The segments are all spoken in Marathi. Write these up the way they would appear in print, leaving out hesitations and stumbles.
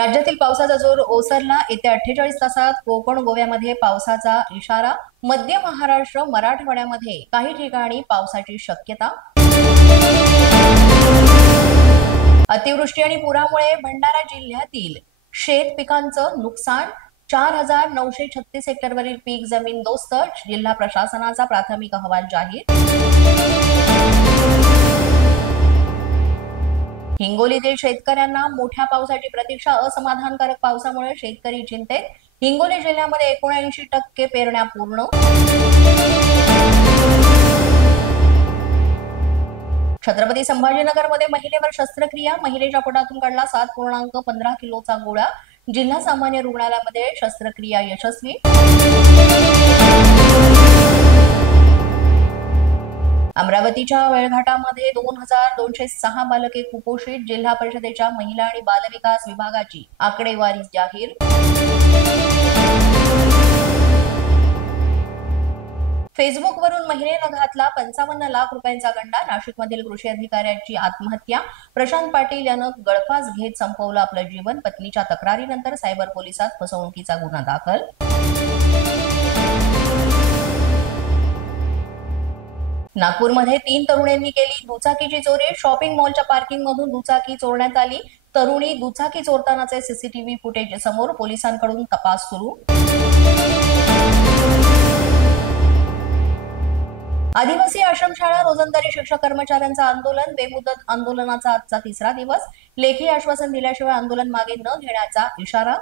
राज्यातील पावसाचा जोर ओसरला। येत्या 48 तासात कोकण गोव्यामध्ये पावसाचा इशारा। मध्य महाराष्ट्र मराठवाड्यामध्ये काही ठिकाणी पावसाची शक्यता। अतिवृष्टी आणि पुरामुळे भंडारा जिल्ह्यातील शेत पिकांचं नुकसान। 4936 हेक्टरवरील पीक जमीन दोस्त। जिल्हा प्रशासनाचा प्राथमिक अहवाल जाहीर। हिंगोलीतील शेतकऱ्यांना मोठ्या पावसाची प्रतीक्षा। असमाधानकारक पावसामुळे शेतकरी चिंतेत। हिंगोली जिल्ह्यामध्ये 79% पेरण्या पूर्ण। छत्रपती संभाजीनगरमध्ये महिलेवर शस्त्रक्रिया। महिलेच्या पोटातून काढला 7.15 किलोचा गोळा। जिल्हा सामान्य रुग्णालयामध्ये शस्त्रक्रिया यशस्वी। अमरावतीच्या वेळघाटामध्ये 2206 बालके कुपोषित। जिल्हा परिषदेच्या महिला आणि बालविकास विभागाची आकडेवारी जाहीर। फेसबुकवरून महिलेला घातला 55 लाख रुपयांचा गंडा। नाशिकमधील कृषी अधिकाऱ्याची आत्महत्या। प्रशांत पाटील यानं गळफास घेत संपवलं आपलं जीवन। पत्नीच्या तक्रारीनंतर सायबर पोलिसात फसवणुकीचा गुन्हा दाखल। नागपूरमध्ये 3 तरुणांनी केली दुचाकीची चोरी। शॉपिंग मॉलच्या पार्किंग मधून दुचाकी चोरण्यात आली। तरुणी दुचाकी चोरतानाचे सीसीटीव्ही फुटेज समोर। पोलिसांकडून तपास सुरू। आदिवासी आश्रमशाळा रोजंदारी शिक्षक कर्मचाऱ्यांचं आंदोलन। बेमुदत आंदोलनाचा आजचा 3रा दिवस। लेखी आश्वासन दिल्याशिवाय आंदोलन मागे न घेण्याचा इशारा।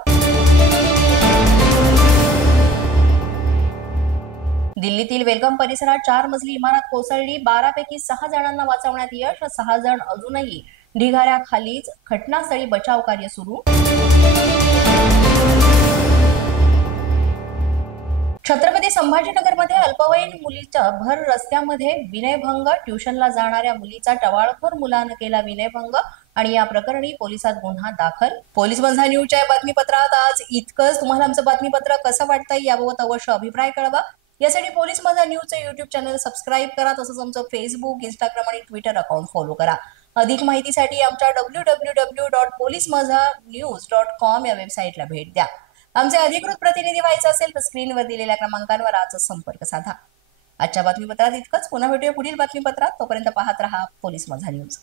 दिल्लीतील वेलकम परिसरात 4 मजली इमारत कोसळली। 12 पैकी 6 जणांना वाचवण्यात यश। 6 जण अजूनही ढिगाऱ्याखालीच। घटनास्थळी बचाव कार्य सुरू। छत्रपती संभाजीनगरमध्ये अल्पवयीन मुलीच्या भर रस्त्यामध्ये विनयभंग। ट्युशनला जाणाऱ्या मुलीचा टवाळखोर मुलानं केला विनयभंग आणि या प्रकरणी पोलिसात गुन्हा दाखल। पोलीस माझा न्यूजच्या बातमीपत्रात आज इतकंच। तुम्हाला आमचं बातमीपत्र कसं वाटतंय याबाबत अवश्य अभिप्राय कळवा। यासाठी पोलीस माझा न्यूजचं YouTube चॅनल सबस्क्राईब करा। तसंच आमचं फेसबुक, इंस्टाग्राम आणि ट्विटर अकाउंट फॉलो करा। अधिक माहितीसाठी आमच्या www.policemazhanews.com या वेबसाईटला भेट द्या। आमचे अधिकृत प्रतिनिधी व्हायचे असेल तर स्क्रीनवर दिलेल्या क्रमांकांवर आजच संपर्क साधा। आजच्या बातमीपत्रात इतकंच। पुन्हा भेटूया पुढील बातमीपत्रात। तोपर्यंत पाहत रहा पोलीस माझा न्यूज।